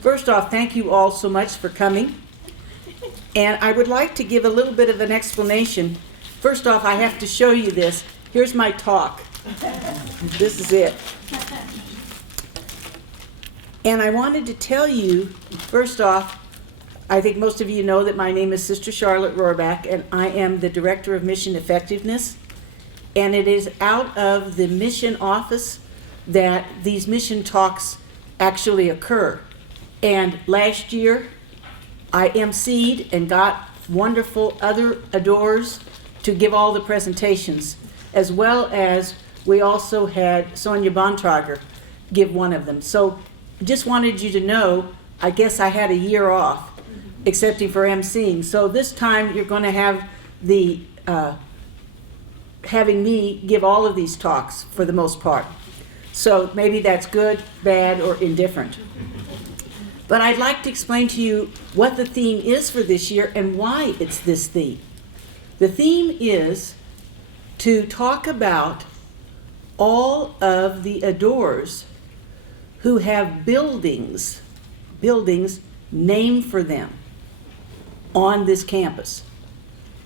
First off, thank you all so much for coming. And I would like to give a little bit of an explanation. First off, I have to show you this. Here's my talk. This is it. And I wanted to tell you, first off, I think most of you know that my name is Sister Charlotte Rohrbach, and I am the Director of Mission Effectiveness. And it is out of the mission office that these mission talks actually occur. And last year, I emceed and got wonderful other adorers to give all the presentations, as well as we also had Sonia Bontrager give one of them. So just wanted you to know, I guess I had a year off, excepting for emceeing. So this time you're going to have the having me give all of these talks for the most part. So maybe that's good, bad, or indifferent. But I'd like to explain to you what the theme is for this year and why it's this theme. The theme is to talk about all of the adorers who have buildings named for them on this campus.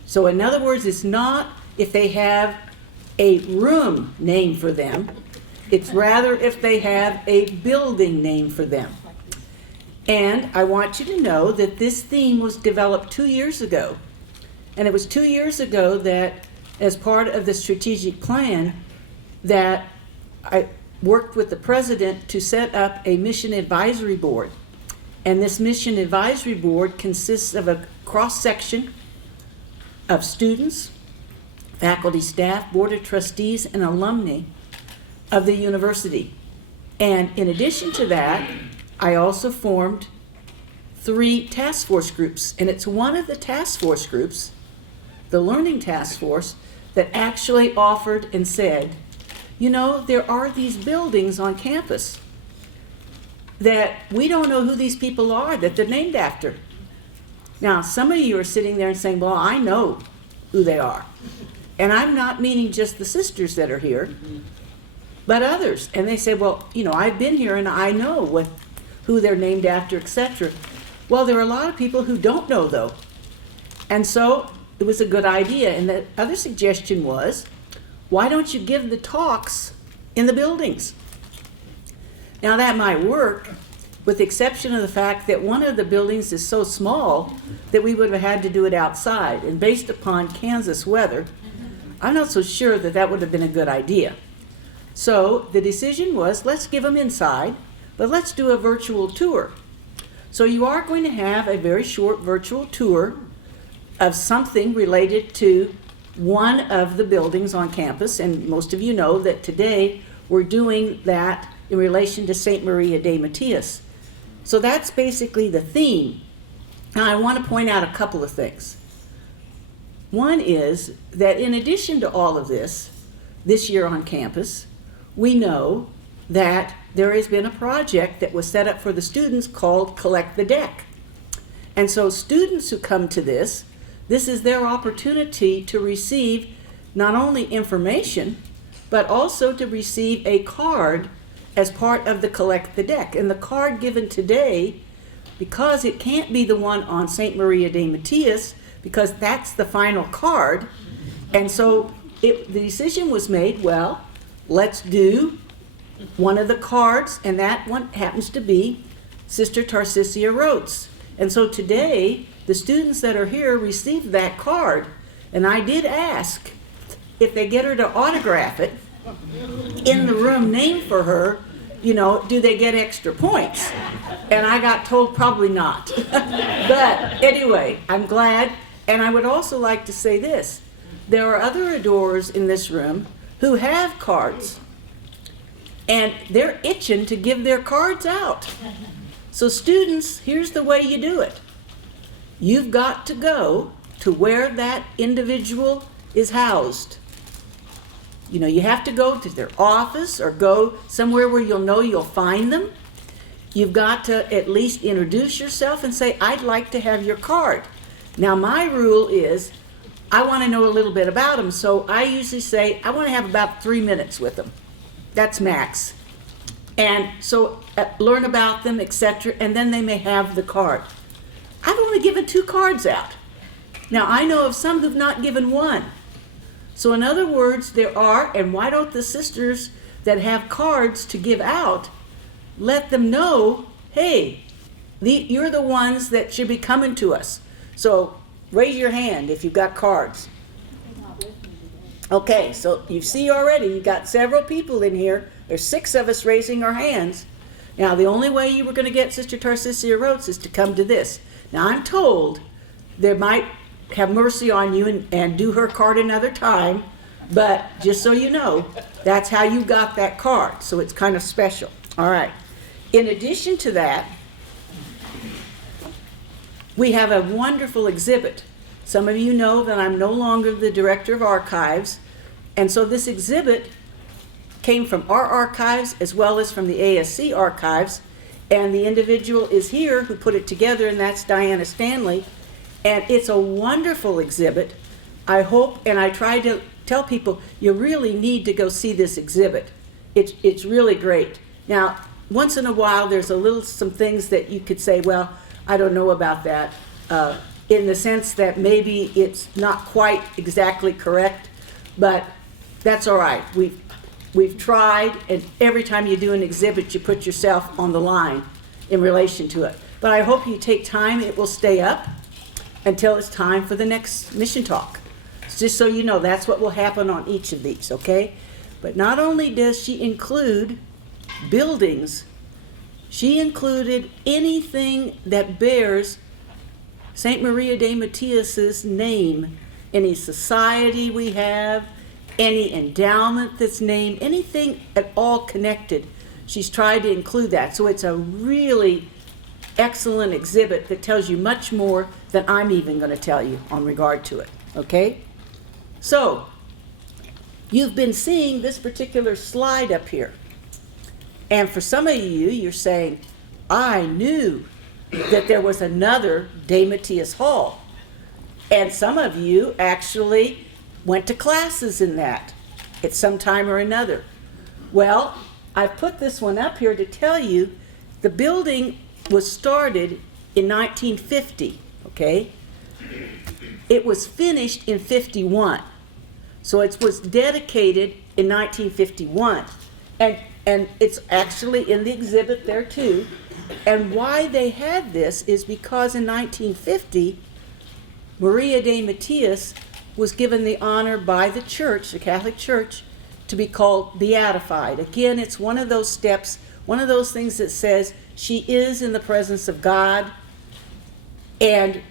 So in other words, it's not if they have a room named for them, it's rather if they have a building named for them. And I want you to know that this theme was developed 2 years ago. And it was 2 years ago that, as part of the strategic plan, that I worked with the president to set up a mission advisory board. And this mission advisory board consists of a cross-section of students, faculty, staff, board of trustees, and alumni of the university. And in addition to that, I also formed 3 task force groups. And it's one of the task force groups, the Learning Task Force, that actually offered and said, you know, there are these buildings on campus that we don't know who these people are that they're named after. Now, some of you are sitting there and saying, well, I know who they are. And I'm not meaning just the sisters that are here, but others. And they say, well, you know, I've been here and I know who they're named after, etc. Well, there are a lot of people who don't know, though. And so it was a good idea. And the other suggestion was, why don't you give the talks in the buildings? Now, that might work, with the exception of the fact that one of the buildings is so small that we would have had to do it outside. And based upon Kansas weather, I'm not so sure that that would have been a good idea. So the decision was, let's give them inside, but let's do a virtual tour. So you are going to have a very short virtual tour of something related to one of the buildings on campus. And most of you know that today we're doing that in relation to St. Maria de Matias. So that's basically the theme. Now I want to point out a couple of things. One is that in addition to all of this year on campus, we know that there has been a project that was set up for the students called Collect the Deck. And so students who come to this is their opportunity to receive not only information, but also to receive a card as part of the Collect the Deck. And the card given today, because it can't be the one on St. Maria de Matias, because that's the final card, and so the decision was made, well, let's do one of the cards, and that one happens to be Sister Tarcisia Rhodes. And so today, the students that are here received that card, and I did ask if they get her to autograph it in the room named for her, you know, do they get extra points? And I got told probably not. But anyway, I'm glad. And I would also like to say this. There are other adorers in this room who have cards, and they're itching to give their cards out. So students, here's the way you do it. You've got to go to where that individual is housed. You know, you have to go to their office or go somewhere where you'll know you'll find them. You've got to at least introduce yourself and say, I'd like to have your card. Now, my rule is I want to know a little bit about them, so I usually say I want to have about 3 minutes with them. That's max. And so learn about them, etc., and then they may have the card. I've only given 2 cards out. Now, I know of some who've not given 1. So in other words, there are, and why don't the sisters that have cards to give out, let them know, hey, you're the ones that should be coming to us. So raise your hand if you've got cards. Okay, so you see already, you've got several people in here. There's 6 of us raising our hands. Now, the only way you were going to get Sister Tarcisia Rhodes is to come to this. Now, I'm told they might have mercy on you and do her card another time, but just so you know, that's how you got that card. So it's kind of special. All right. In addition to that, we have a wonderful exhibit. Some of you know that I'm no longer the director of archives, and so this exhibit came from our archives as well as from the ASC archives, and the individual is here who put it together, and that's Diana Stanley, and it's a wonderful exhibit. I hope, and I try to tell people, you really need to go see this exhibit. It's really great. Now, once in a while, there's some things that you could say, well, I don't know about that, in the sense that maybe it's not quite exactly correct, but that's all right. We've tried, and every time you do an exhibit, you put yourself on the line in relation to it. But I hope you take time. It will stay up until it's time for the next mission talk. Just so you know, that's what will happen on each of these, okay? But not only does she include buildings, she included anything that bears St. Maria de Matias's name, any society we have, any endowment that's named, anything at all connected. She's tried to include that. So it's a really excellent exhibit that tells you much more than I'm even going to tell you on regard to it, okay? So, you've been seeing this particular slide up here. And for some of you, you're saying, I knew that there was another De Matias Hall. And some of you actually went to classes in that at some time or another. Well, I've put this one up here to tell you the building was started in 1950, okay? It was finished in 51. So it was dedicated in 1951. And it's actually in the exhibit there too. And why they had this is because in 1950, Maria de Matias was given the honor by the church, the Catholic Church, to be called beatified. Again, it's one of those steps, one of those things that says she is in the presence of God, and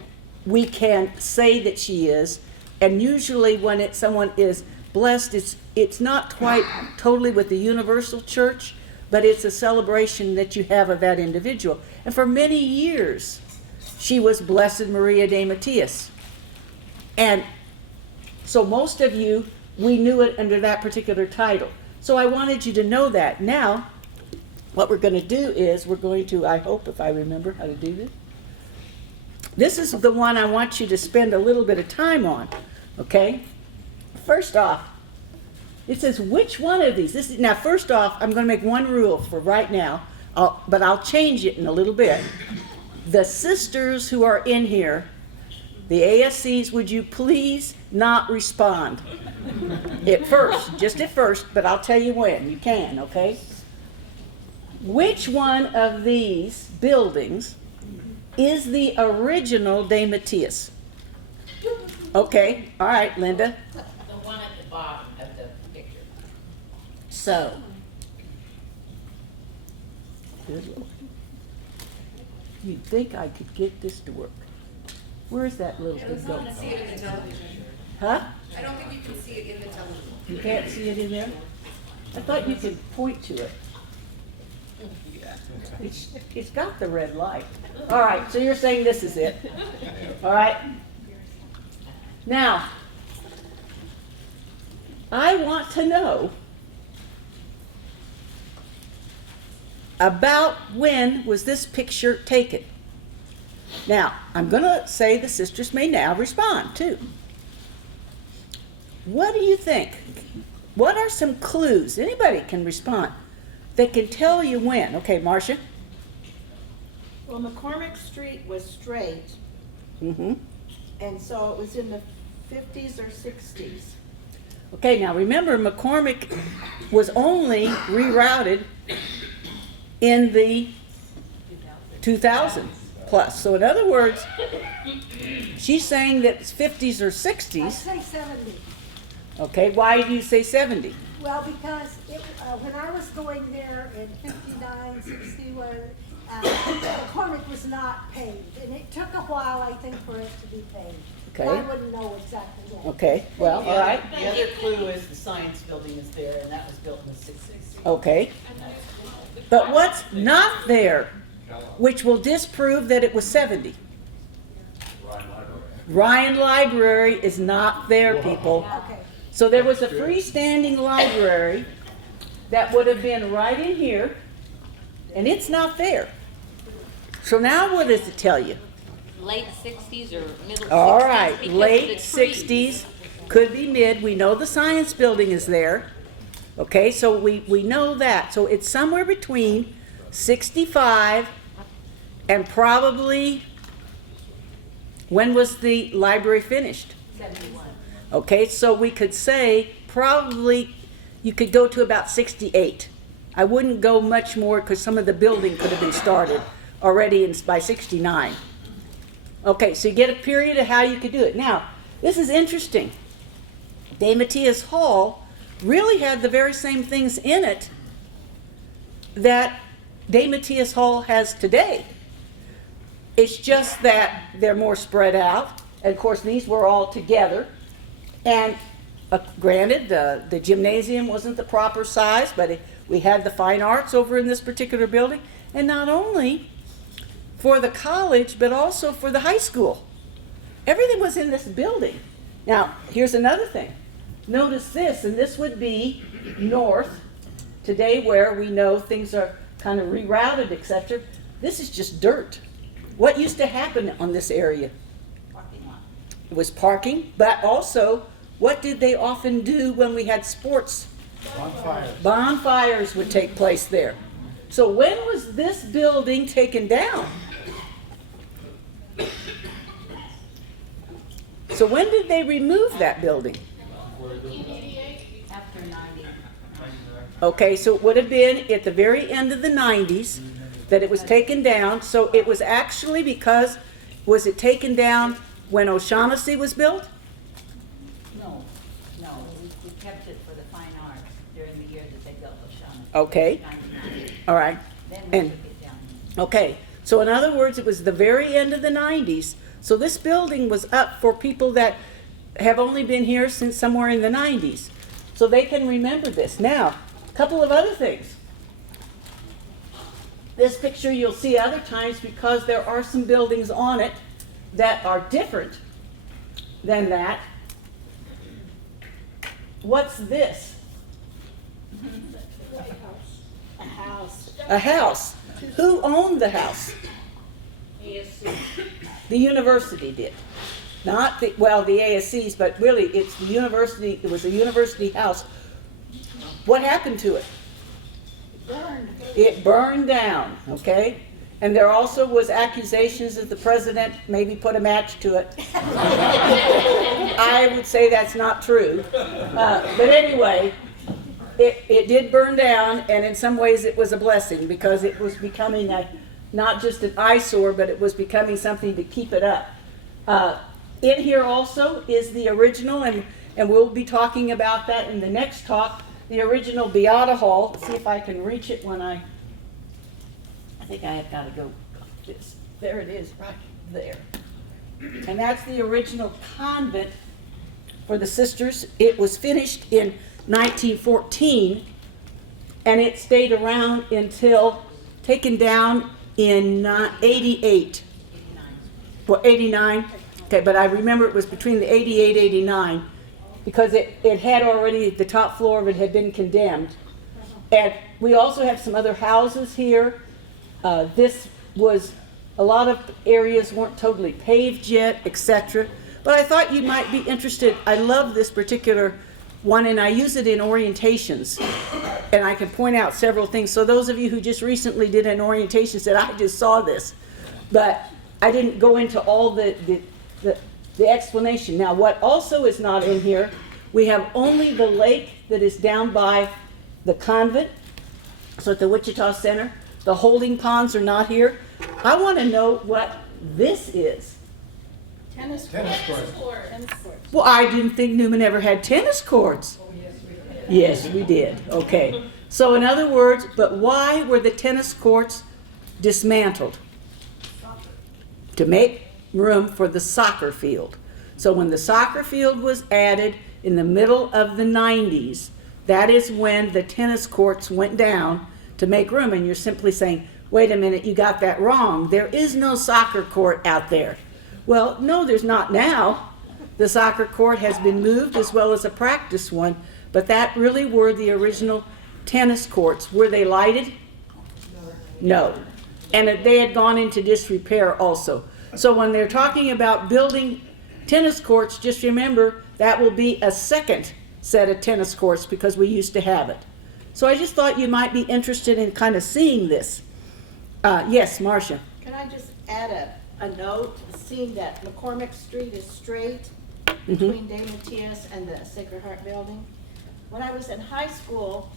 we can say that she is. And usually when someone is blessed, it's not quite totally with the universal church, but it's a celebration that you have of that individual. And for many years, she was Blessed Maria de Matias. And so most of you, we knew it under that particular title. So I wanted you to know that. Now, what we're going to do is we're going to, I hope if I remember how to do this. This is the one I want you to spend a little bit of time on, okay? First off, it says which one of these? Now, first off, I'm going to make one rule for right now, but I'll change it in a little bit. The sisters who are in here, the ASCs, would you please not respond at first, just at first, but I'll tell you when. You can, okay? Which one of these buildings is the original De Matias? Okay, all right, Linda. The one at the bottom of the picture. So, good Lord. You'd think I could get this to work. Where's that little thing going? I don't see it in the television. Huh? I don't think you can see it in the television. You can't see it in there? I thought you could point to it. It's got the red light. All right, so you're saying this is it. All right. Now, I want to know about when was this picture taken. Now, I'm going to say the sisters may now respond too. What do you think? What are some clues? Anybody can respond. that can tell you when. Okay, Marcia? Well, McCormick Street was straight, Mm-hmm. and so it was in the 50s or 60s. Okay, now remember, McCormick was only rerouted in the 2000 plus. So in other words, she's saying that it's 50s or I 60s. say 70. Okay, why do you say 70? Well, because when I was going there in 59, 61, McCormick was not paved. And it took a while, I think, for it to be paved. Okay. I wouldn't know exactly when. Okay, well, all right. The other clue is the science building is there, and that was built in the 60s. Okay. But what's not there, which will disprove that it was 70? Ryan Library is not there, people. Okay. So there was a freestanding library that would have been right in here, and it's not there. So now what does it tell you? Late 60s or middle 60s? All right, because late of the trees. 60s, could be mid. We know the science building is there. Okay, so we know that. So it's somewhere between 65 and probably, when was the library finished? 71. Okay, so we could say probably you could go to about 68. I wouldn't go much more because some of the building could have been started already by 69. Okay, so you get a period of how you could do it. Now, this is interesting. Matias Hall really had the very same things in it that Matias Hall has today. It's just that they're more spread out. And of course, these were all together. And granted, the gymnasium wasn't the proper size, but we had the fine arts over in this particular building. And not only for the college, but also for the high school. Everything was in this building. Now, here's another thing. Notice this, and this would be north, today where we know things are kind of rerouted, etc. This is just dirt. What used to happen on this area? Parking lot. It was parking, but also, what did they often do when we had sports? Bonfires would take place there. So when was this building taken down? So when did they remove that building? After 90. Okay, so it would have been at the very end of the 90s that it was taken down. So it was actually because, was it taken down when O'Shaughnessy was built? No, we kept it for the fine arts during the year that they built O'Shaughnessy. Okay, 99. all right. Then we And- took it down. Okay, so in other words, it was the very end of the 90s. So this building was up for people that have only been here since somewhere in the 90s. So they can remember this. Now, a couple of other things. This picture you'll see other times because there are some buildings on it that are different than that. What's this? A house. A house. Who owned the house? The university did. Not the, well, the ASCs, but really it's the university, it was a university house. What happened to it? Burned. It burned down, okay? And there also was accusations that the president maybe put a match to it. I would say that's not true. But anyway, it did burn down, and in some ways it was a blessing because it was becoming not just an eyesore, but it was becoming something to keep it up. In here also is the original, and we'll be talking about that in the next talk, the original Beata Hall. Let's see if I can reach it when I think I have got to go like this. There it is, right there. And that's the original convent for the sisters. It was finished in 1914, and it stayed around until taken down in 88. Well, 89. Okay, but I remember it was between the 88, 89, because it had already, the top floor of it had been condemned. And we also have some other houses here. This was, a lot of areas weren't totally paved yet, etc. But I thought you might be interested. I love this particular one, and I use it in orientations, and I can point out several things. So those of you who just recently did an orientation said, I just saw this, but I didn't go into all the explanation. Now, what also is not in here, we have only the lake that is down by the convent, so at the Wichita Center. The holding ponds are not here. I want to know what this is. Tennis court. Well, I didn't think Newman ever had tennis courts. Yes, we did. Okay. So in other words, but why were the tennis courts dismantled? To make room for the soccer field. So when the soccer field was added in the middle of the 90s, that is when the tennis courts went down to make room. And you're simply saying, wait a minute, you got that wrong. There is no soccer court out there. Well, no, there's not now. The soccer court has been moved as well as a practice one, but that really were the original tennis courts. Were they lighted? No. And they had gone into disrepair also. So when they're talking about building tennis courts, just remember that will be a second set of tennis courts because we used to have it. So I just thought you might be interested in kind of seeing this. Yes, Marcia. Can I just add a note, seeing that McCormick Street is straight between Matias and the Sacred Heart Building? When I was in high school,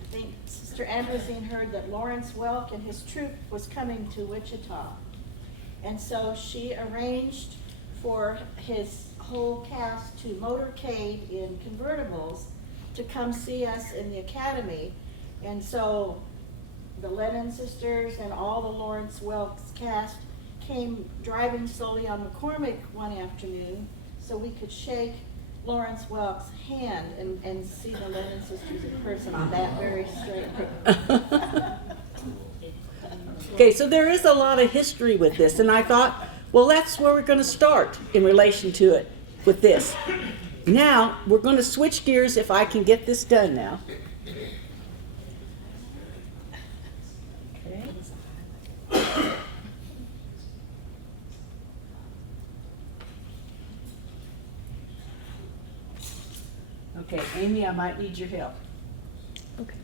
I think Sister Androsine heard that Lawrence Welk and his troupe was coming to Wichita. And so she arranged for his whole cast to motorcade in convertibles to come see us in the academy. And so the Lennon sisters and all the Lawrence Welk's cast came driving slowly on McCormick one afternoon so we could shake Lawrence Welk's hand and see the Lennon sisters in person on that very straight. Okay, so there is a lot of history with this, and I thought, well, that's where we're going to start in relation to it with this. Now, we're going to switch gears if I can get this done now. Okay, Amy, I might need your help. Okay.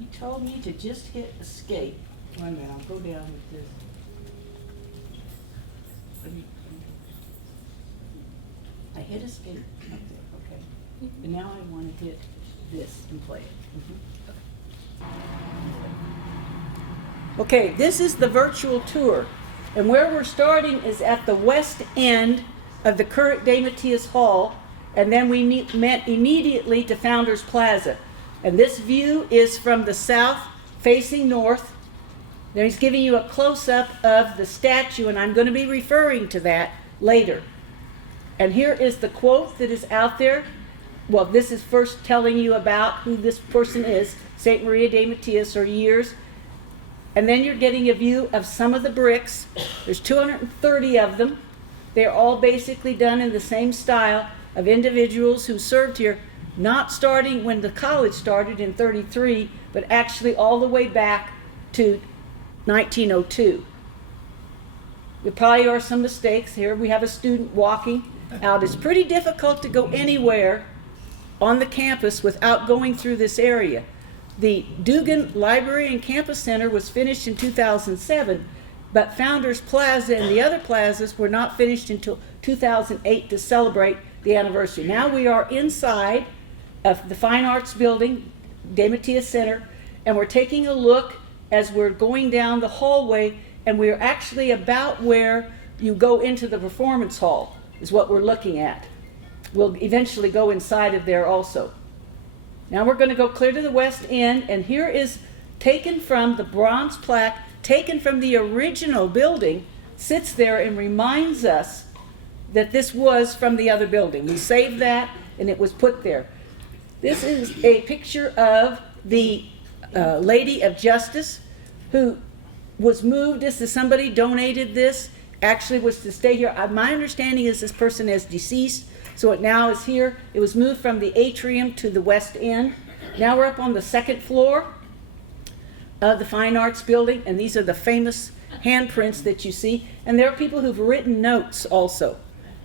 You told me to just hit escape. Wait a minute, I'll go down with this. I hit escape up there, okay. And now I want to hit this and play it. Okay, this is the virtual tour. And where we're starting is at the west end of the current day Matias Hall, and then we met immediately to Founders Plaza. And this view is from the south facing north. Then he's giving you a close-up of the statue, and I'm going to be referring to that later. And here is the quote that is out there. Well, this is first telling you about who this person is, St. Maria de Matias, or years. And then you're getting a view of some of the bricks. There's 230 of them. They're all basically done in the same style of individuals who served here, not starting when the college started in 33, but actually all the way back to 1902. There probably are some mistakes here. We have a student walking out. It's pretty difficult to go anywhere on the campus without going through this area. The Dugan Library and Campus Center was finished in 2007, but Founders Plaza and the other plazas were not finished until 2008 to celebrate the anniversary. Now we are inside of the Fine Arts Building, De Matias Center, and we're taking a look as we're going down the hallway, and we're actually about where you go into the performance hall, is what we're looking at. We'll eventually go inside of there also. Now we're going to go clear to the west end, and here is taken from the bronze plaque, taken from the original building, sits there and reminds us that this was from the other building. We saved that, and it was put there. This is a picture of the Lady of Justice, who was moved. This is somebody donated this, actually was to stay here. My understanding is this person is deceased, so it now is here. It was moved from the atrium to the west end. Now we're up on the second floor of the Fine Arts Building, and these are the famous handprints that you see. And there are people who've written notes also.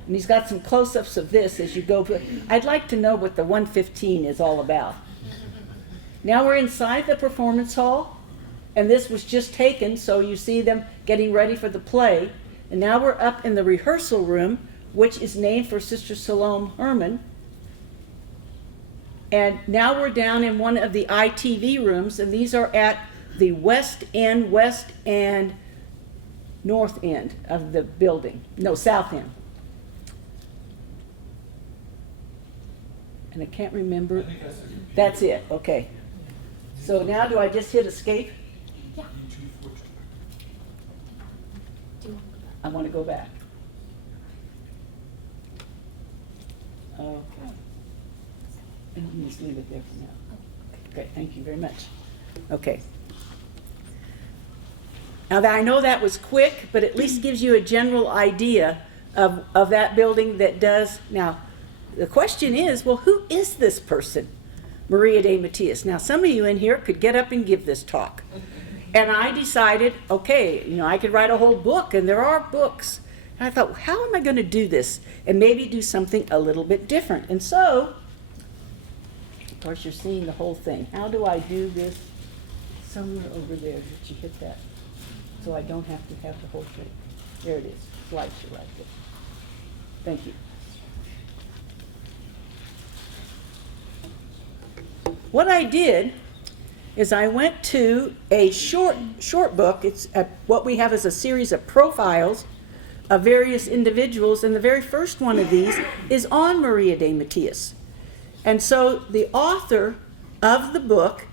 And he's got some close-ups of this as you go. I'd like to know what the 115 is all about. Now we're inside the performance hall, and this was just taken, so you see them getting ready for the play. And now we're up in the rehearsal room, which is named for Sister Salome Herman. And now we're down in one of the ITV rooms, and these are at the west and north end of the building. No, south end. And I can't remember. That's it, okay. So now do I just hit escape? Yeah. I want to go back. Okay. And you can just leave it there for now. Great, thank you very much. Okay. Now that I know that was quick, but at least gives you a general idea of that building that does. Now, the question is, well, who is this person, Maria de Matias? Now, some of you in here could get up and give this talk. And I decided, okay, I could write a whole book, and there are books. And I thought, how am I going to do this? And maybe do something a little bit different. And so, of course, you're seeing the whole thing. How do I do this? Somewhere over there, did you hit that? So I don't have to have the whole thing. There it is, slideshow right there. Thank you. What I did is I went to a short book. It's what we have is a series of profiles of various individuals, and the very first one of these is on Maria de Matias. And so the author of the book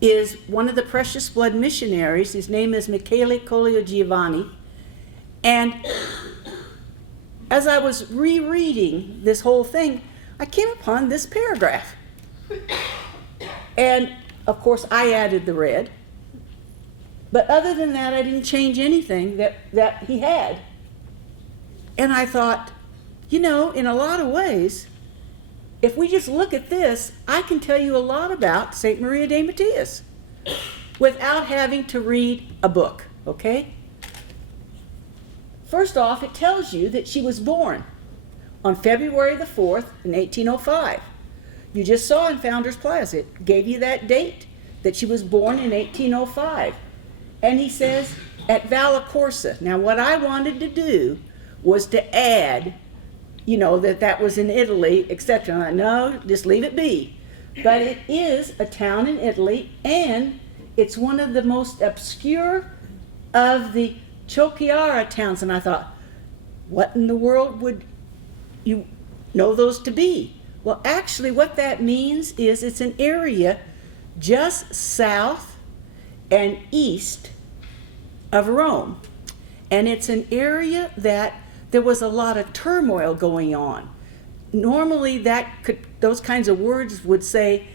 is one of the Precious Blood missionaries. His name is Michele Collio Giovanni. And as I was rereading this whole thing, I came upon this paragraph. And of course, I added the red. But other than that, I didn't change anything that he had. And I thought, in a lot of ways, if we just look at this, I can tell you a lot about St. Maria de Matias without having to read a book, okay? First off, it tells you that she was born on February the 4th in 1805. You just saw in Founders Plaza, it gave you that date that she was born in 1805. And he says at Vallacorsa. Now what I wanted to do was to add, that was in Italy, etc. No, just leave it be. But it is a town in Italy, and it's one of the most obscure of the Ciocchiara towns. And I thought, what in the world would you know those to be? Well, actually, what that means is it's an area just south and east of Rome. And it's an area that there was a lot of turmoil going on. Normally, those kinds of words would say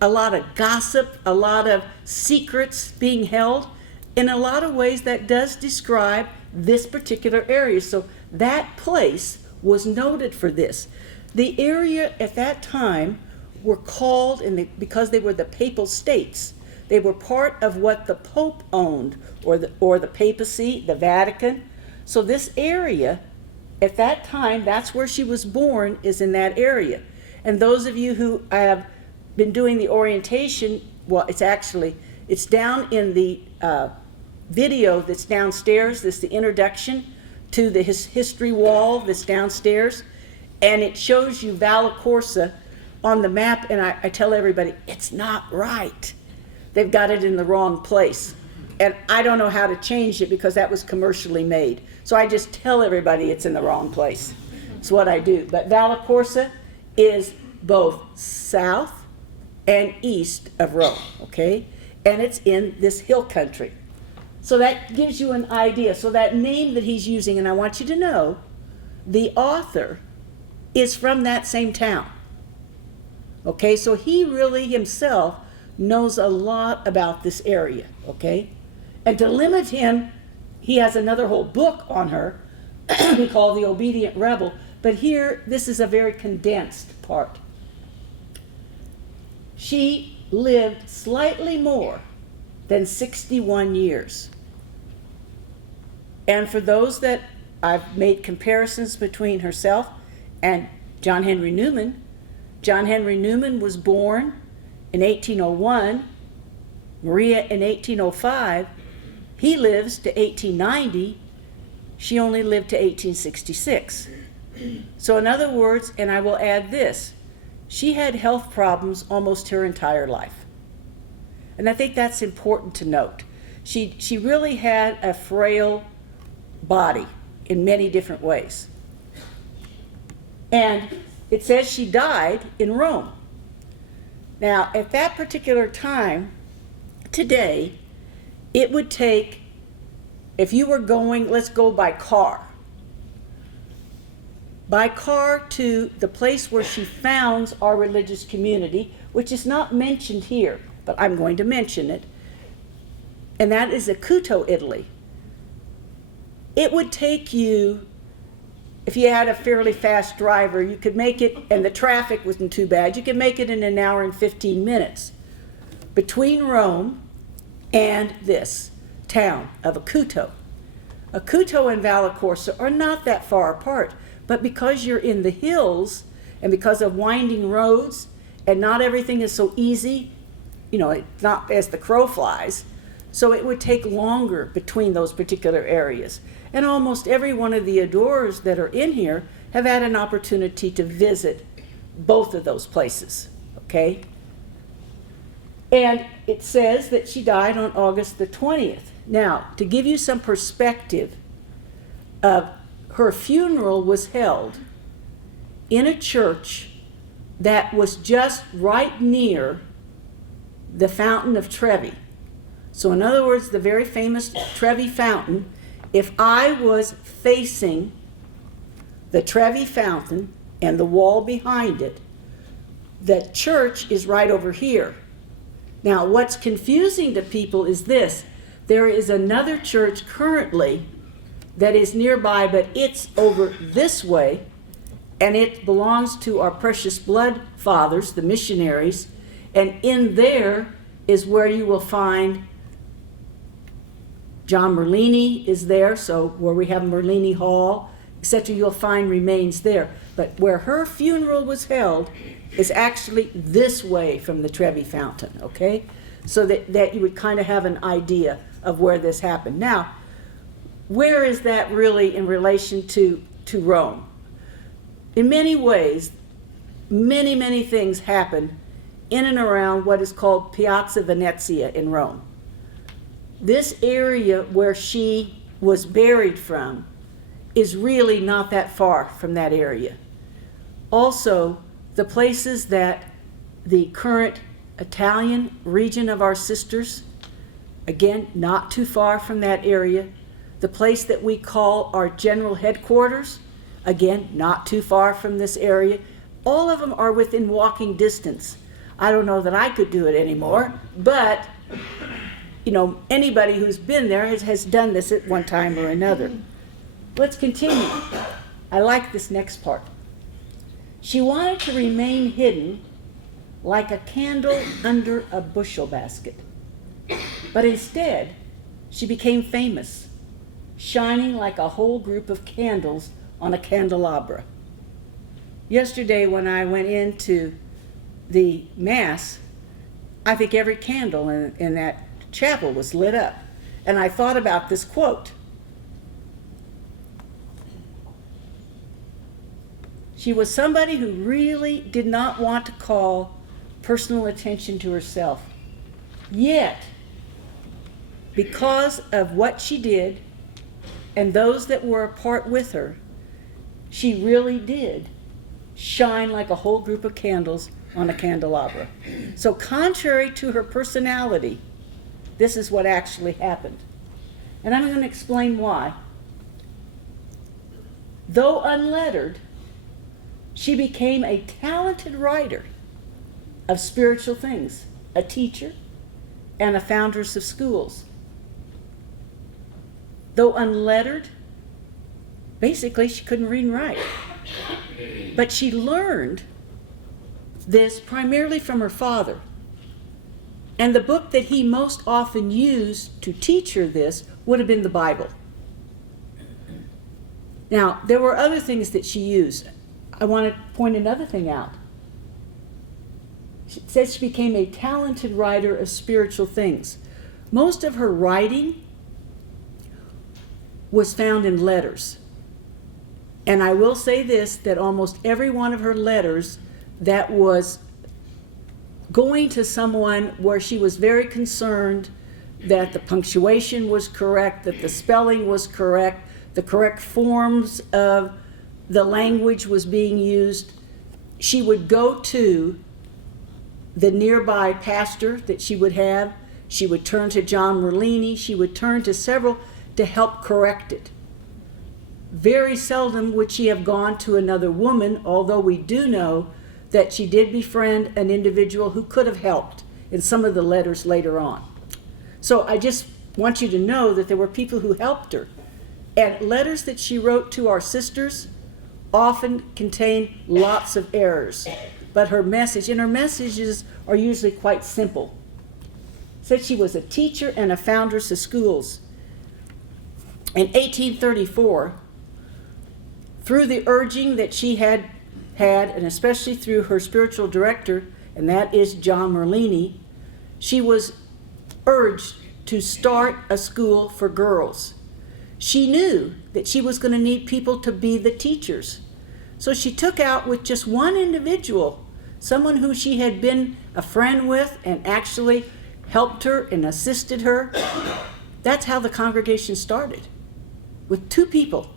a lot of gossip, a lot of secrets being held. In a lot of ways, that does describe this particular area. So that place was noted for this. The area at that time were called, because they were the papal states, they were part of what the Pope owned, or the papacy, the Vatican. So this area, at that time, that's where she was born, is in that area. And those of you who have been doing the orientation, well, it's down in the video that's downstairs. This is the introduction to the history wall that's downstairs. And it shows you Vallacorsa on the map, and I tell everybody, it's not right. They've got it in the wrong place. And I don't know how to change it because that was commercially made. So I just tell everybody it's in the wrong place. It's what I do. But Vallacorsa is both south and east of Rome, okay? And it's in this hill country. So that gives you an idea. So that name that he's using, and I want you to know, the author is from that same town. Okay, so he really himself knows a lot about this area, okay? And to limit him, he has another whole book on her we call The Obedient Rebel. But here, this is a very condensed part. She lived slightly more than 61 years. And for those that I've made comparisons between herself and John Henry Newman. John Henry Newman was born in 1801, Maria in 1805. He lives to 1890. She only lived to 1866. So in other words, and I will add this, she had health problems almost her entire life. And I think that's important to note. She really had a frail body in many different ways. And it says she died in Rome. Now, at that particular time, today, it would take, if you were going, let's go by car to the place where she founds our religious community, which is not mentioned here, but I'm going to mention it, and that is Acuto, Italy. It would take you, if you had a fairly fast driver, you could make it, and the traffic wasn't too bad, you could make it in an hour and 15 minutes between Rome and this town of Acuto. Acuto and Vallecorsa are not that far apart, but because you're in the hills and because of winding roads and not everything is so easy, it's not as the crow flies, so it would take longer between those particular areas. And almost every one of the adorers that are in here have had an opportunity to visit both of those places, okay? And it says that she died on August the 20th. Now, to give you some perspective, her funeral was held in a church that was just right near the Fountain of Trevi. So in other words, the very famous Trevi Fountain, if I was facing the Trevi Fountain and the wall behind it, the church is right over here. Now, what's confusing to people is this. There is another church currently that is nearby, but it's over this way, and it belongs to our precious blood fathers, the missionaries, and in there is where you will find John Merlini is there, so where we have Merlini Hall, etc., you'll find remains there. But where her funeral was held is actually this way from the Trevi Fountain, okay? So that you would kind of have an idea of where this happened. Now, where is that really in relation to Rome? In many ways, many things happen in and around what is called Piazza Venezia in Rome. This area where she was buried from is really not that far from that area. Also, the places that the current Italian region of our sisters, again, not too far from that area. The place that we call our general headquarters, again, not too far from this area. All of them are within walking distance. I don't know that I could do it anymore, but anybody who's been there has done this at one time or another. Let's continue. I like this next part. She wanted to remain hidden like a candle under a bushel basket. But instead, she became famous, shining like a whole group of candles on a candelabra. Yesterday when I went into the Mass, I think every candle in that chapel was lit up. And I thought about this quote. She was somebody who really did not want to call personal attention to herself. Yet, because of what she did and those that were apart with her, she really did shine like a whole group of candles on a candelabra. So contrary to her personality, this is what actually happened. And I'm going to explain why. Though unlettered, she became a talented writer of spiritual things, a teacher, and a foundress of schools. Though unlettered, basically she couldn't read and write. But she learned this primarily from her father. And the book that he most often used to teach her this would have been the Bible. Now, there were other things that she used. I want to point another thing out. She said she became a talented writer of spiritual things. Most of her writing was found in letters. And I will say this, that almost every one of her letters that was going to someone where she was very concerned that the punctuation was correct, that the spelling was correct, the correct forms of the language was being used, she would go to the nearby pastor that she would have. She would turn to John Merlini. She would turn to several to help correct it. Very seldom would she have gone to another woman, although we do know that she did befriend an individual who could have helped in some of the letters later on. So I just want you to know that there were people who helped her. And letters that she wrote to our sisters often contain lots of errors. But her message, and her messages are usually quite simple. Said she was a teacher and a foundress of schools. In 1834, through the urging that she had, and especially through her spiritual director, and that is John Merlini, she was urged to start a school for girls. She knew that she was going to need people to be the teachers. So she took out with just one individual, someone who she had been a friend with and actually helped her and assisted her. That's how the congregation started, with 2 people.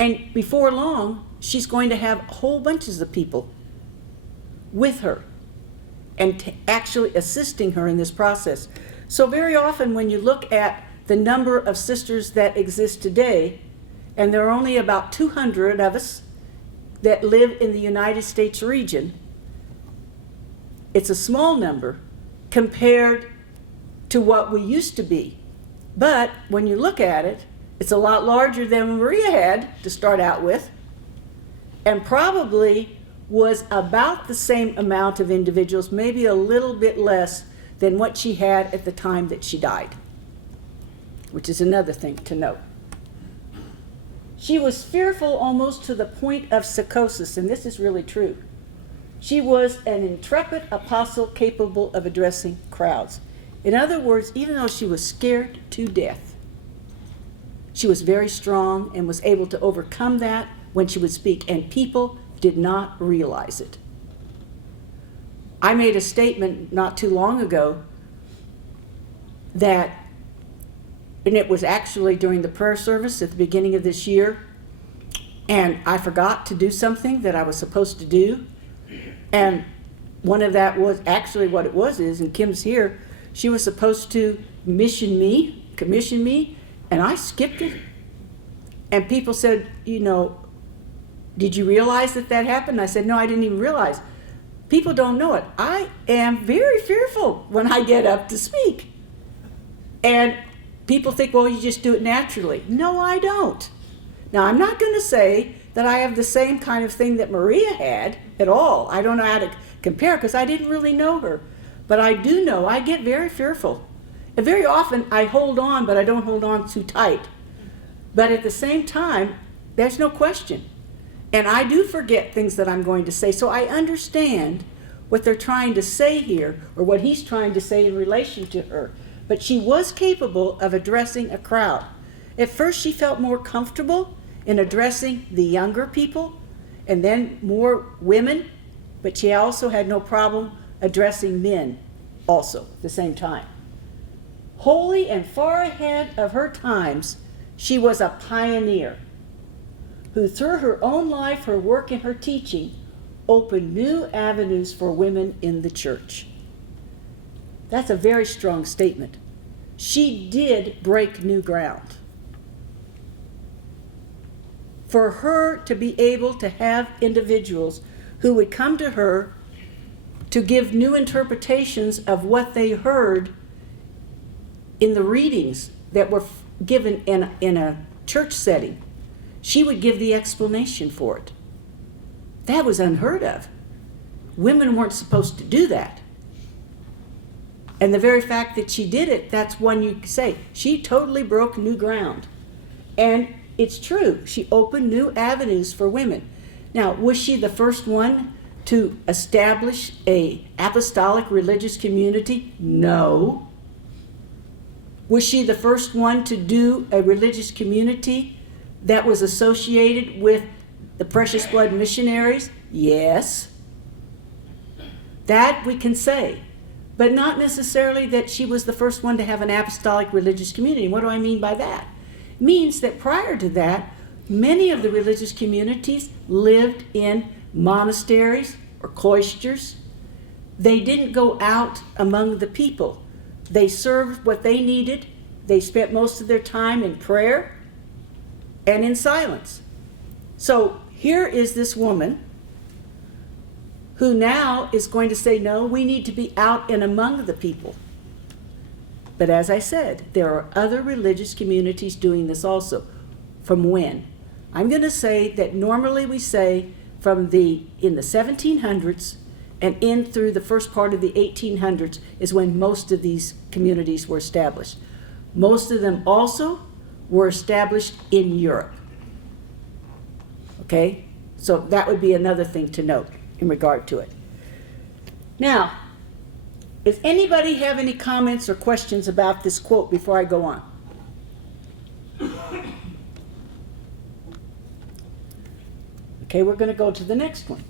And before long, she's going to have whole bunches of people with her and actually assisting her in this process. So very often when you look at the number of sisters that exist today, and there are only about 200 of us that live in the United States region, it's a small number compared to what we used to be. But when you look at it, it's a lot larger than Maria had to start out with, and probably was about the same amount of individuals, maybe a little bit less than what she had at the time that she died, which is another thing to note. She was fearful almost to the point of psychosis, and this is really true. She was an intrepid apostle capable of addressing crowds. In other words, even though she was scared to death, she was very strong and was able to overcome that when she would speak, and people did not realize it. I made a statement not too long ago that, and it was actually during the prayer service at the beginning of this year, and I forgot to do something that I was supposed to do, and one of that was actually what it was is, and Kim's here, she was supposed to commission me, and I skipped it. And people said, did you realize that happened? I said, no, I didn't even realize. People don't know it. I am very fearful when I get up to speak. And people think, well, you just do it naturally. No, I don't. Now, I'm not going to say that I have the same kind of thing that Maria had at all. I don't know how to compare because I didn't really know her. But I do know I get very fearful. And very often I hold on, but I don't hold on too tight. But at the same time, there's no question. And I do forget things that I'm going to say. So I understand what they're trying to say here, or what he's trying to say in relation to her. But she was capable of addressing a crowd. At first she felt more comfortable in addressing the younger people, and then more women, but she also had no problem addressing men also at the same time. Holy and far ahead of her times, she was a pioneer who, through her own life, her work, and her teaching, opened new avenues for women in the church. That's a very strong statement. She did break new ground. For her to be able to have individuals who would come to her to give new interpretations of what they heard in the readings that were given in a church setting, she would give the explanation for it. That was unheard of. Women weren't supposed to do that. And the very fact that she did it, that's when you say she totally broke new ground. And it's true, she opened new avenues for women. Now, was she the first one to establish a apostolic religious community? No. Was she the first one to do a religious community that was associated with the Precious Blood missionaries? Yes. That we can say, but not necessarily that she was the first one to have an apostolic religious community. What do I mean by that? It means that prior to that, many of the religious communities lived in monasteries or cloisters. They didn't go out among the people. They served what they needed. They spent most of their time in prayer and in silence. So here is this woman who now is going to say, no, we need to be out and among the people. But as I said, there are other religious communities doing this also. From when? I'm going to say that normally we say in the 1700s and in through the first part of the 1800s is when most of these communities were established. Most of them also were established in Europe. Okay? So that would be another thing to note in regard to it. Now, does anybody have any comments or questions about this quote before I go on? Okay, we're going to go to the next one.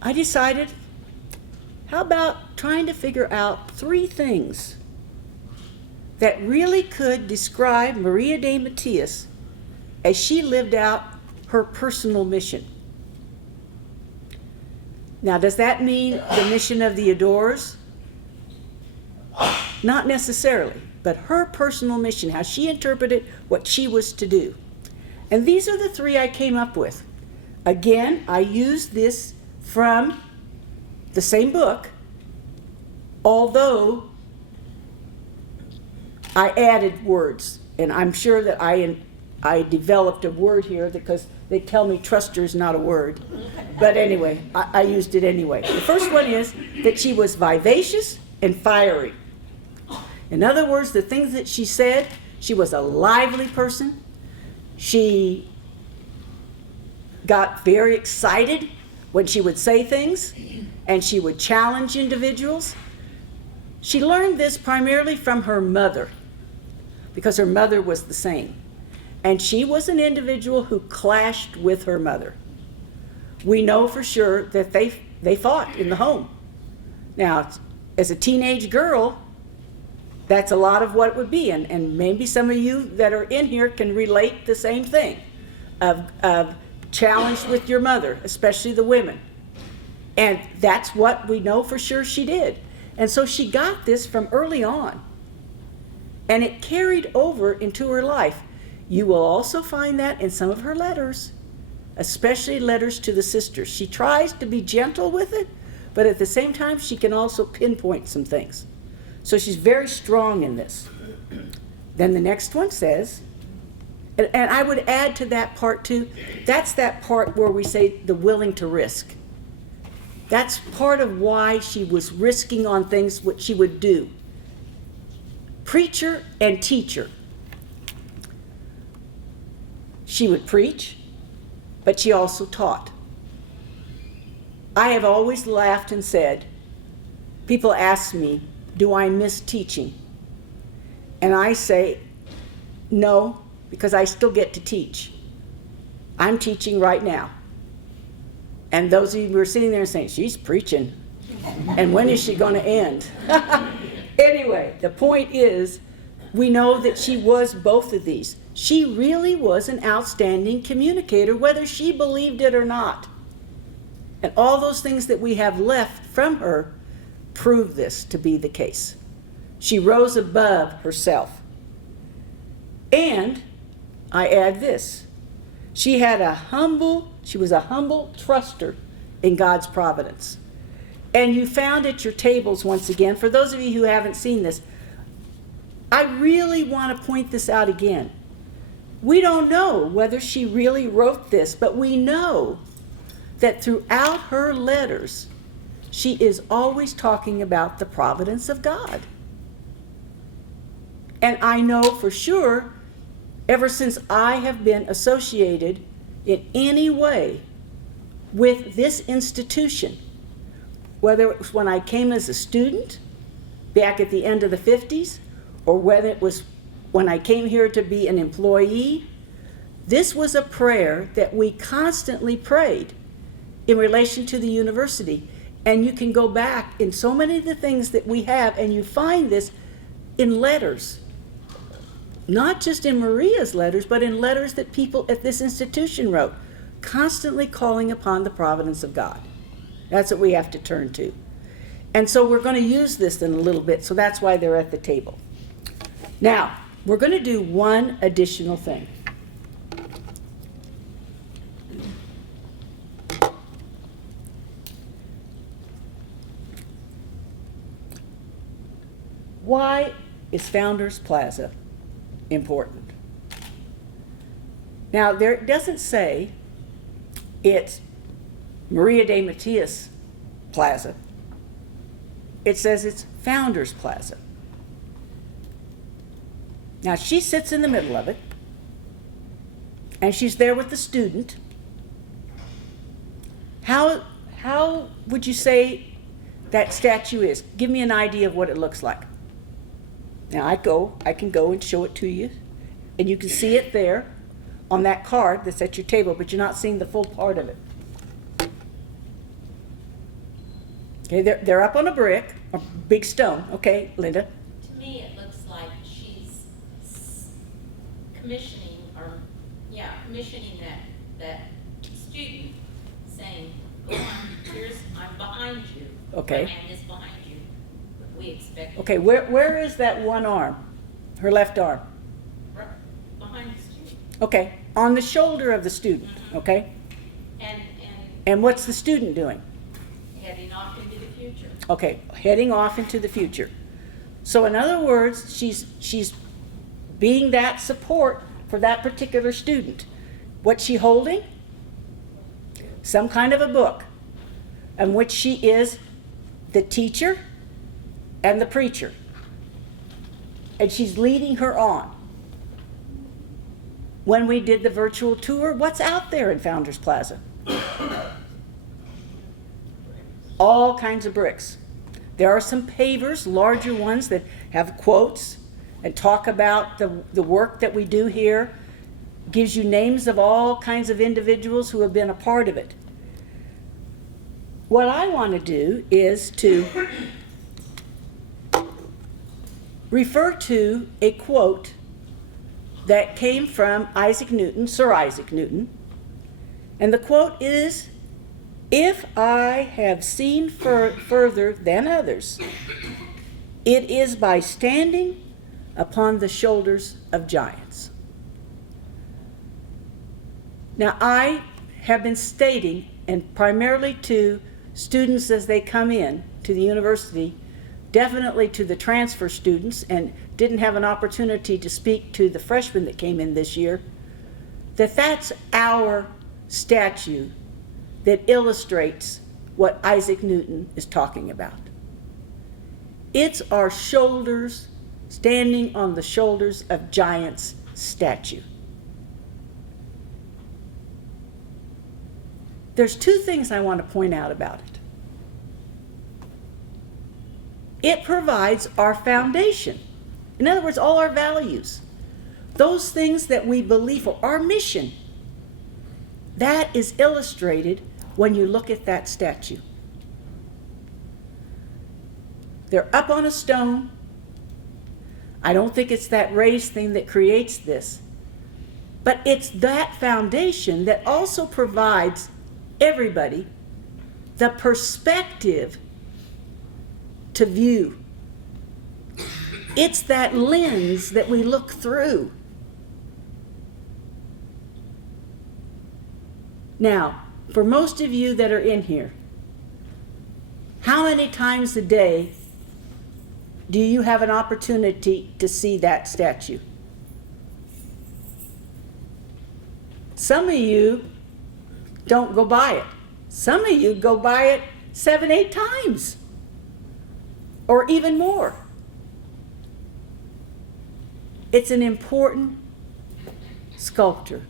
I decided, how about trying to figure out 3 things that really could describe Maria de Matias as she lived out her personal mission. Now, does that mean the mission of the adorers? Not necessarily, but her personal mission, how she interpreted what she was to do. And these are the 3 I came up with. Again, I used this from the same book, although I added words, and I'm sure that I developed a word here because they tell me truster is not a word. But anyway, I used it anyway. The first one is that she was vivacious and fiery. In other words, the things that she said, she was a lively person. She got very excited when she would say things, and she would challenge individuals. She learned this primarily from her mother, because her mother was the same. And she was an individual who clashed with her mother. We know for sure that they fought in the home. Now, as a teenage girl, that's a lot of what it would be. And maybe some of you that are in here can relate the same thing of challenge with your mother, especially the women. And that's what we know for sure she did. And so she got this from early on. And it carried over into her life. You will also find that in some of her letters, especially letters to the sisters. She tries to be gentle with it, but at the same time, she can also pinpoint some things. So she's very strong in this. Then the next one says, and I would add to that part too, that's that part where we say the willing to risk. That's part of why she was risking on things, what she would do. Preacher and teacher. She would preach, but she also taught. I have always laughed and said, people ask me, do I miss teaching? And I say, no, because I still get to teach. I'm teaching right now. And those of you who are sitting there saying, she's preaching, and when is she going to end? Anyway, the point is, we know that she was both of these. She really was an outstanding communicator, whether she believed it or not. And all those things that we have left from her prove this to be the case. She rose above herself. And I add this. She was a humble truster in God's providence. And you found at your tables once again, for those of you who haven't seen this, I really want to point this out again. We don't know whether she really wrote this, but we know that throughout her letters, she is always talking about the providence of God. And I know for sure, ever since I have been associated in any way with this institution, whether it was when I came as a student back at the end of the 50s, or whether it was when I came here to be an employee, this was a prayer that we constantly prayed in relation to the university. And you can go back in so many of the things that we have, and you find this in letters. Not just in Maria's letters, but in letters that people at this institution wrote, constantly calling upon the providence of God. That's what we have to turn to. And so we're going to use this in a little bit, so that's why they're at the table. Now, we're going to do one additional thing. Why is Founders Plaza important? Now, there it doesn't say it's Maria de Matias Plaza. It says it's Founders Plaza. Now, she sits in the middle of it, and she's there with the student. How would you say that statue is? Give me an idea of what it looks like. Now, I can go and show it to you, and you can see it there on that card that's at your table, but you're not seeing the full part of it. Okay, they're up on a brick, a big stone. Okay, Linda? To me, it looks like she's commissioning that student, saying, go on, I'm behind you. Okay. My hand is behind you. We expect. Okay, where is that one arm? Her left arm? Right behind the student. Okay, on the shoulder of the student, okay? And And what's the student doing? heading off into the future. Okay, heading off into the future. So in other words, she's being that support for that particular student. What's she holding? Some kind of a book, in which she is the teacher and the preacher. And she's leading her on. When we did the virtual tour, what's out there in Founders Plaza? All kinds of bricks. There are some pavers, larger ones, that have quotes and talk about the work that we do here. Gives you names of all kinds of individuals who have been a part of it. What I want to do is to refer to a quote that came from Isaac Newton, Sir Isaac Newton. And the quote is, "If I have seen further than others, it is by standing upon the shoulders of giants." Now, I have been stating, and primarily to students as they come in to the university, definitely to the transfer students, and didn't have an opportunity to speak to the freshmen that came in this year, that's our statue that illustrates what Isaac Newton is talking about. It's our shoulders, standing on the shoulders of giants statue. There's two things I want to point out about it. It provides our foundation. In other words, all our values. Those things that we believe for, our mission. That is illustrated when you look at that statue. They're up on a stone. I don't think it's that raised thing that creates this. But it's that foundation that also provides everybody the perspective to view. It's that lens that we look through. Now, for most of you that are in here, how many times a day do you have an opportunity to see that statue? Some of you don't go by it. Some of you go by it 7, 8 times, or even more. It's an important sculpture.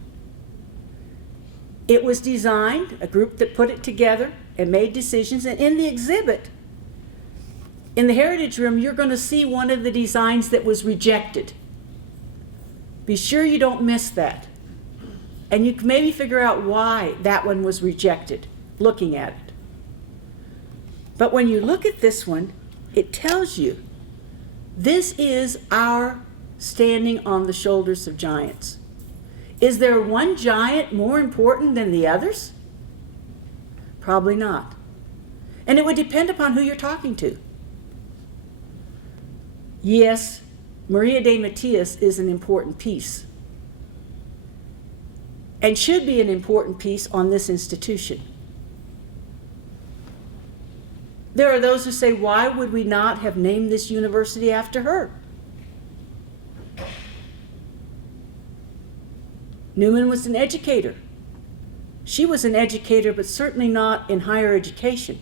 It was designed, a group that put it together and made decisions, and in the exhibit, in the Heritage Room, you're going to see one of the designs that was rejected. Be sure you don't miss that. And you can maybe figure out why that one was rejected, looking at it. But when you look at this one, it tells you this is our standing on the shoulders of giants. Is there one giant more important than the others? Probably not. And it would depend upon who you're talking to. Yes, Maria de Matias is an important piece and should be an important piece on this institution. There are those who say, why would we not have named this university after her? Newman was an educator. She was an educator, but certainly not in higher education.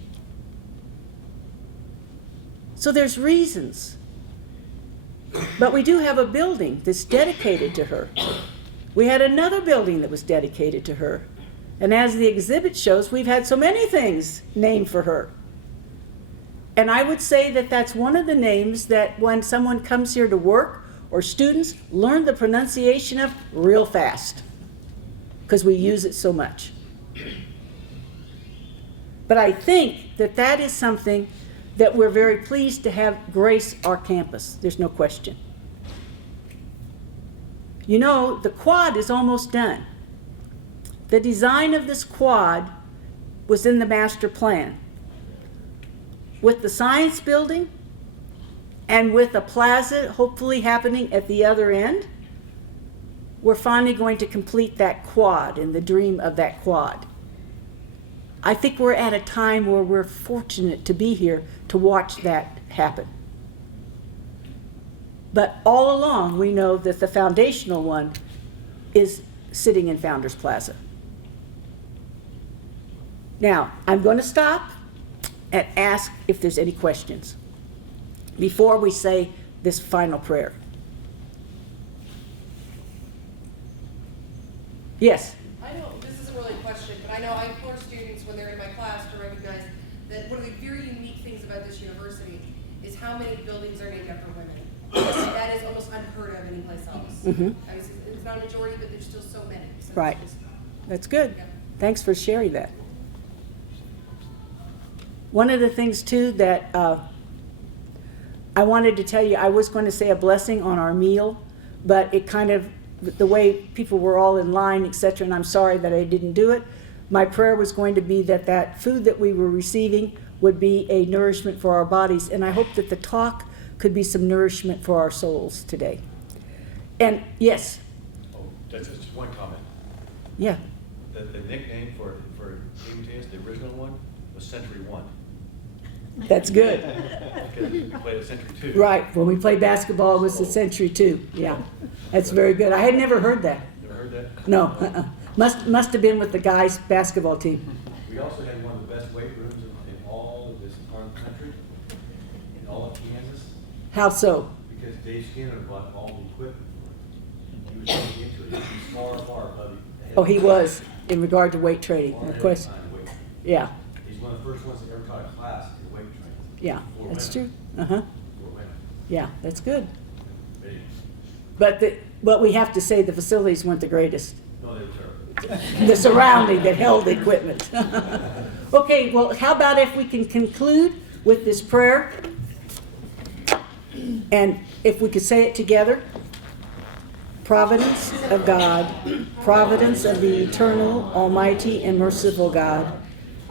So there's reasons. But we do have a building that's dedicated to her. We had another building that was dedicated to her. And as the exhibit shows, we've had so many things named for her. And I would say that that's one of the names that when someone comes here to work, or students learn the pronunciation of real fast, because we use it so much. But I think that that is something that we're very pleased to have grace our campus. There's no question. You know, the quad is almost done. The design of this quad was in the master plan. With the science building and with a plaza hopefully happening at the other end, we're finally going to complete that quad and the dream of that quad. I think we're at a time where we're fortunate to be here to watch that happen. But all along, we know that the foundational one is sitting in Founders Plaza. Now, I'm going to stop and ask if there's any questions before we say this final prayer. Yes? I know, this isn't really a question, but I know I implore students when they're in my class to recognize that one of the very unique things about this university is how many buildings are named after women. That is almost unheard of anyplace else. Mm-hmm. I mean, it's not a majority, but there's still so many. So it's Right. just- That's good. Yeah. Thanks for sharing that. One of the things too that I wanted to tell you, I was going to say a blessing on our meal, but it kind of, the way people were all in line, etc., and I'm sorry that I didn't do it. My prayer was going to be that that food that we were receiving would be a nourishment for our bodies, and I hope that the talk could be some nourishment for our souls today. And yes, Oh, that's just one comment. yeah, The nickname for Matias, the original one, was Century 1. that's good. Because we played at Century 2. Right, when we played basketball, it was the Century 2. Yeah, that's very good. I had never heard that. Never heard that? No, must have been with the guys' basketball team. We also had one of the best weight rooms in all of this part of the country, in all of Kansas, How so? because Dave Skinner bought all the equipment for it. He was looking into it. He's far, far above the head. Oh, he was, in regard to weight training, Far no ahead of question. time in weight. Yeah, He's one of the first ones that ever taught a class in weight training. yeah, For that's women. true. Uh-huh, For women. yeah, that's good. But anyway, But we have to say the facilities weren't the greatest. no, they were terrible. The surrounding that held the equipment. Okay, well, how about if we can conclude with this prayer? And if we could say it together. Providence of God, providence of the eternal, almighty, and merciful God,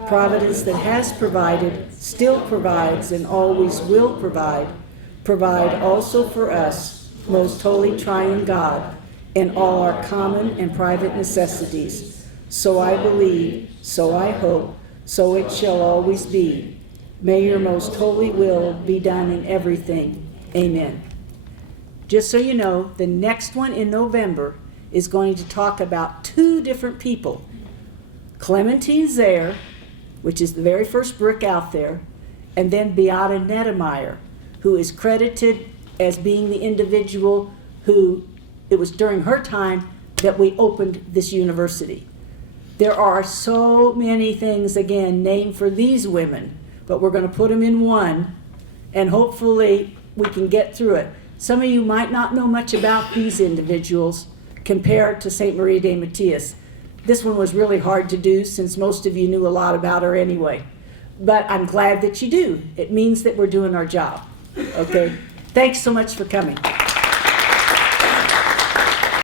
providence that has provided, still provides, and always will provide also for us, most holy triune God, in all our common and private necessities. So I believe, so I hope, so it shall always be. May your most holy will be done in everything. Amen. Just so you know, the next one in November is going to talk about two different people. Clementine Zaire, which is the very first brick out there, and then Beata Nettemeyer, who is credited as being the individual who, it was during her time that we opened this university. There are so many things, again, named for these women, but we're going to put them in one, and hopefully we can get through it. Some of you might not know much about these individuals compared to St. Maria de Matias. This one was really hard to do since most of you knew a lot about her anyway. But I'm glad that you do. It means that we're doing our job. Okay? Thanks so much for coming.